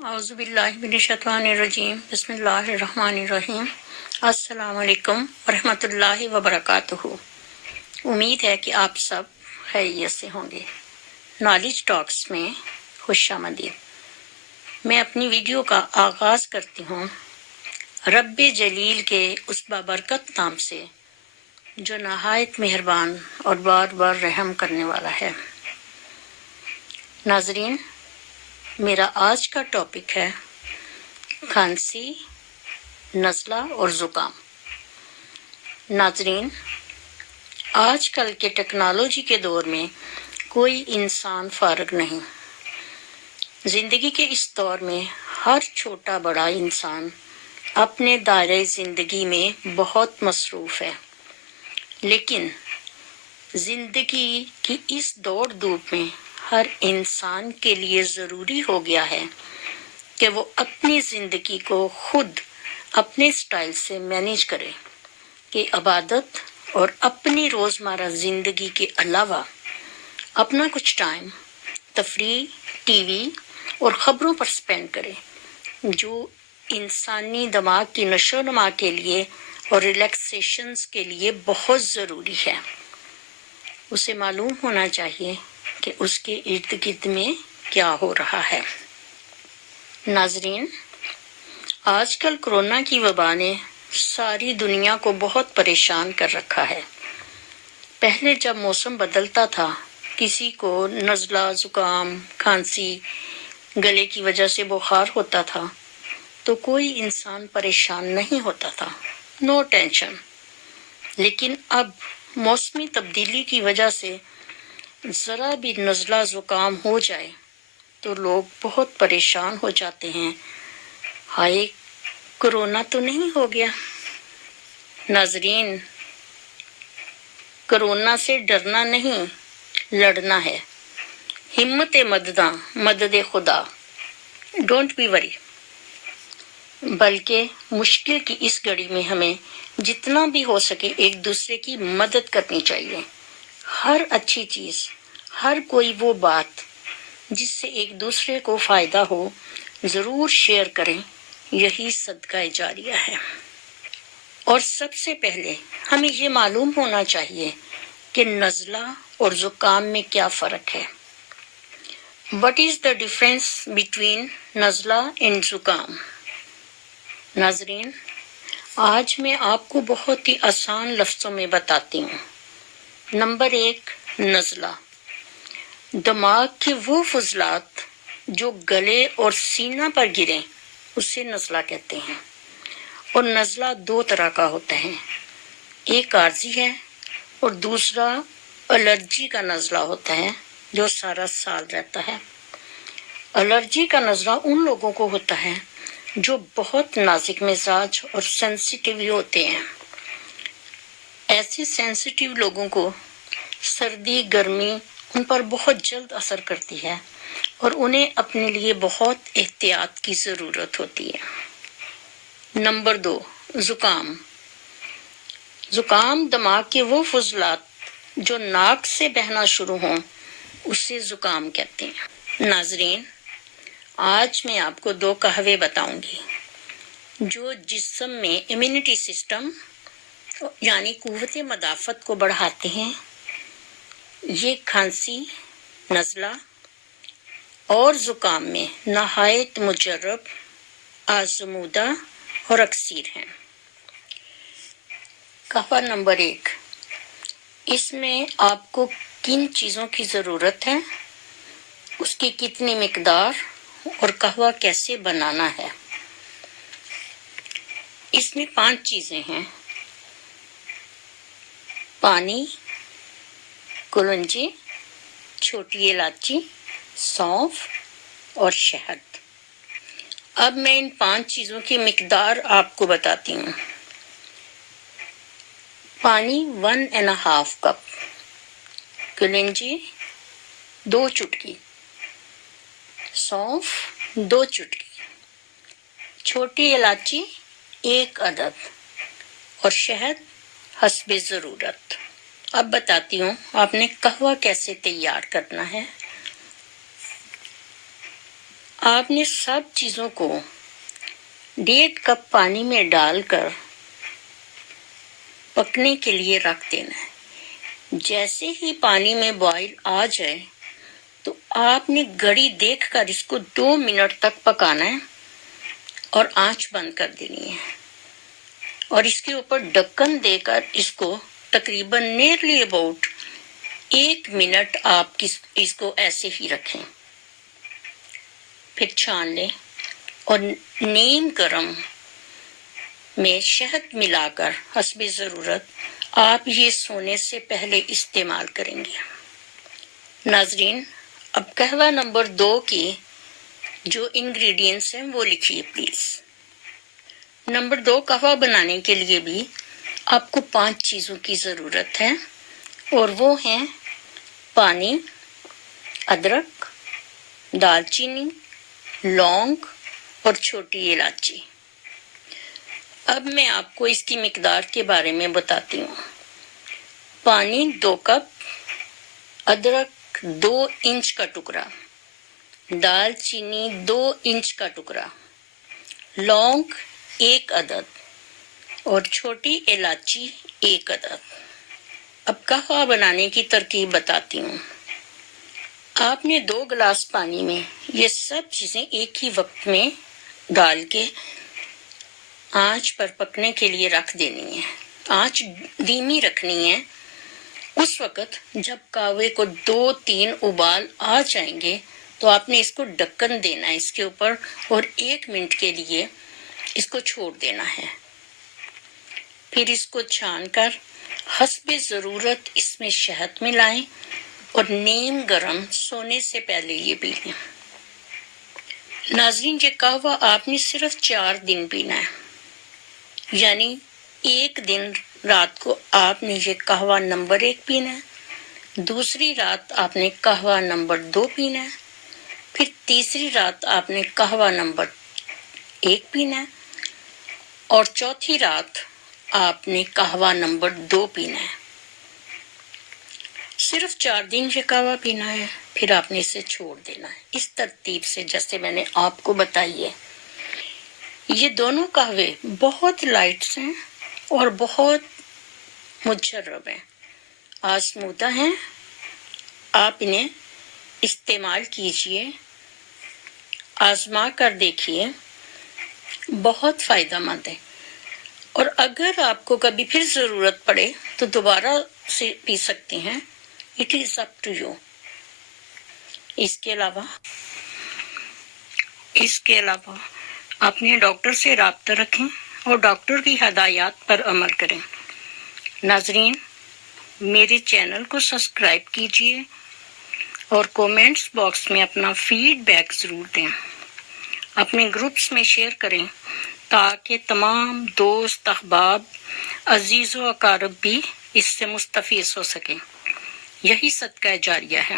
اعوذ باللہ من الشیطان الرجیم بسم اللہ الرحمن الرحیم السلام علیکم ورحمۃ اللہ وبرکاتہ۔ امید ہے کہ آپ سب خیریت سے ہوں گے۔ نالج ٹاکس میں خوش آمدید۔ میں اپنی ویڈیو کا آغاز کرتی ہوں رب جلیل کے اس بابرکت نام سے جو نہایت مہربان اور بار بار رحم کرنے والا ہے۔ ناظرین، میرا آج کا ٹاپک ہے کھانسی، نزلہ اور زکام۔ ناظرین، آج کل کے ٹیکنالوجی کے دور میں کوئی انسان فارغ نہیں۔ زندگی کے اس دور میں ہر چھوٹا بڑا انسان اپنے دائرۂ زندگی میں بہت مصروف ہے، لیکن زندگی کی اس دوڑ دھوپ میں ہر انسان کے لیے ضروری ہو گیا ہے کہ وہ اپنی زندگی کو خود اپنے سٹائل سے مینیج کرے کہ عبادت اور اپنی روزمرہ زندگی کے علاوہ اپنا کچھ ٹائم تفریح، ٹی وی اور خبروں پر سپینڈ کرے، جو انسانی دماغ کی نشو و نما کے لیے اور ریلیکسیشنز کے لیے بہت ضروری ہے۔ اسے معلوم ہونا چاہیے کہ اس کے ارد گرد میں کیا ہو رہا ہے۔ ناظرین، آج کل کورونا کی وبا نے ساری دنیا کو بہت پریشان کر رکھا ہے۔ پہلے جب موسم بدلتا تھا، کسی کو نزلہ، زکام، کھانسی، گلے کی وجہ سے بخار ہوتا تھا تو کوئی انسان پریشان نہیں ہوتا تھا، نو ٹینشن۔ لیکن اب موسمی تبدیلی کی وجہ سے ذرا بھی نزلہ زکام ہو جائے تو لوگ بہت پریشان ہو جاتے ہیں، ہائے کورونا تو نہیں ہو گیا۔ ناظرین، کورونا سے ڈرنا نہیں، لڑنا ہے۔ ہمت مدداں مدد خدا، ڈونٹ بی وری۔ بلکہ مشکل کی اس گھڑی میں ہمیں جتنا بھی ہو سکے ایک دوسرے کی مدد کرنی چاہیے۔ ہر اچھی چیز، ہر کوئی وہ بات جس سے ایک دوسرے کو فائدہ ہو، ضرور شیئر کریں، یہی صدقہ جاریہ ہے۔ اور سب سے پہلے ہمیں یہ معلوم ہونا چاہیے کہ نزلہ اور زکام میں کیا فرق ہے۔ What is the difference between نزلہ and زکام؟ ناظرین، آج میں آپ کو بہت ہی آسان لفظوں میں بتاتی ہوں۔ نمبر 1، نزلہ۔ دماغ کے وہ فضلات جو گلے اور سینہ پر گریں اسے نزلہ کہتے ہیں۔ اور نزلہ 2 طرح کا ہوتا ہے، ایک عارضی ہے اور دوسرا الرجی کا نزلہ ہوتا ہے جو سارا سال رہتا ہے۔ الرجی کا نزلہ ان لوگوں کو ہوتا ہے جو بہت نازک مزاج اور سینسیٹیو ہوتے ہیں۔ ایسے سینسیٹیو لوگوں کو سردی، گرمی ان پر بہت جلد اثر کرتی ہے اور انہیں اپنے لیے بہت احتیاط کی ضرورت ہوتی ہے۔ نمبر 2، زکام۔ زکام دماغ کے وہ فضلات جو ناک سے بہنا شروع ہوں اسے زکام کہتے ہیں۔ ناظرین، آج میں آپ کو 2 قہوے بتاؤں گی جو جسم میں امیونٹی سسٹم یعنی قوت مدافعت کو بڑھاتے ہیں۔ یہ کھانسی، نزلہ اور زکام میں نہایت مجرب، آزمودہ اور اکثیر ہیں۔ قہوہ نمبر 1، اس میں آپ کو کن چیزوں کی ضرورت ہے، اس کی کتنی مقدار اور قہوہ کیسے بنانا ہے۔ اس میں 5 چیزیں ہیں: پانی، کلونجی، چھوٹی الائچی، سونف اور شہد۔ اب میں ان 5 چیزوں کی مقدار آپ کو بتاتی ہوں۔ پانی 1½ کپ، کلونجی 2 چٹکی، سونف 2 چٹکی، چھوٹی الائچی 1 عدد اور شہد حسب ضرورت۔ اب بتاتی ہوں آپ نے قہوہ کیسے تیار کرنا ہے۔ آپ نے سب چیزوں کو 1.5 کپ پانی میں ڈال کر پکنے کے لیے رکھ دینا ہے۔ جیسے ہی پانی میں بوائل آ جائے تو آپ نے گھڑی دیکھ کر اس کو 2 منٹ تک پکانا ہے اور آنچ بند کر دینی ہے، اور اس کے اوپر ڈھکن دے کر اس کو تقریباً نیئرلی اباؤٹ 1 منٹ آپ اس کو ایسے ہی رکھیں، پھر چھان لیں اور نیم گرم میں شہد ملا کر حسب ضرورت آپ یہ سونے سے پہلے استعمال کریں گے۔ ناظرین، اب قہوہ نمبر 2 کی جو انگریڈینٹس ہیں وہ لکھیے پلیز۔ نمبر 2 قہوہ بنانے کے لیے بھی آپ کو 5 چیزوں کی ضرورت ہے، اور وہ ہیں پانی، ادرک، دال چینی، لونگ اور چھوٹی الائچی۔ اب میں آپ کو اس کی مقدار کے بارے میں بتاتی ہوں۔ پانی 2 کپ، ادرک 2 انچ کا ٹکڑا، دال چینی 2 انچ کا ٹکڑا، لونگ 1 عدد اور چھوٹی الائچی 1 عدد۔ اب قہوہ بنانے کی ترکیب بتاتی ہوں۔ آپ نے 2 گلاس پانی میں یہ سب چیزیں ایک ہی وقت میں ڈال کے آنچ پر پکنے کے لیے رکھ دینی ہے۔ آنچ دھیمی رکھنی ہے۔ اس وقت جب قہوے کو 2-3 ابال آ جائیں گے تو آپ نے اس کو ڈھکن دینا ہے اس کے اوپر، اور 1 منٹ کے لیے اس کو چھوڑ دینا ہے۔ پھر اس کو چھان کر حسب ضرورت اس میں شہد ملائیں اور نیم گرم سونے سے پہلے یہ پی لیں۔ ناظرین، یہ قہوہ آپ نے صرف 4 دن پینا ہے، یعنی ایک دن رات کو آپ نے یہ قہوہ نمبر 1 پینا ہے، دوسری رات آپ نے قہوہ نمبر 2 پینا ہے، پھر تیسری رات آپ نے قہوہ نمبر 1 پینا ہے، اور چوتھی رات آپ نے قہوہ نمبر 2 پینا ہے۔ صرف 4 دن یہ قہوہ پینا ہے، پھر آپ نے اسے چھوڑ دینا ہے، اس ترتیب سے جیسے میں نے آپ کو بتائی ہے۔ یہ دونوں قہوے بہت لائٹ ہیں اور بہت مجرب ہیں، آزمودہ ہیں۔ آپ انہیں استعمال کیجئے، آزما کر دیکھیے، بہت فائدہ مند ہے، اور اگر آپ کو کبھی پھر ضرورت پڑے تو دوبارہ سے پی سکتے ہیں۔ It is up to you. اس کے علاوہ اپنے ڈاکٹر سے رابطہ رکھیں اور ڈاکٹر کی ہدایات پر عمل کریں۔ ناظرین، میرے چینل کو سبسکرائب کیجئے اور کومنٹس باکس میں اپنا فیڈ بیک ضرور دیں۔ اپنے گروپس میں شیئر کریں تاکہ تمام دوست، احباب، عزیز و اقارب بھی اس سے مستفیض ہو سکیں۔ یہی صدقہ جاریہ ہے۔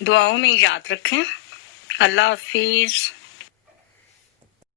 دعاؤں میں یاد رکھیں۔ اللہ حافظ۔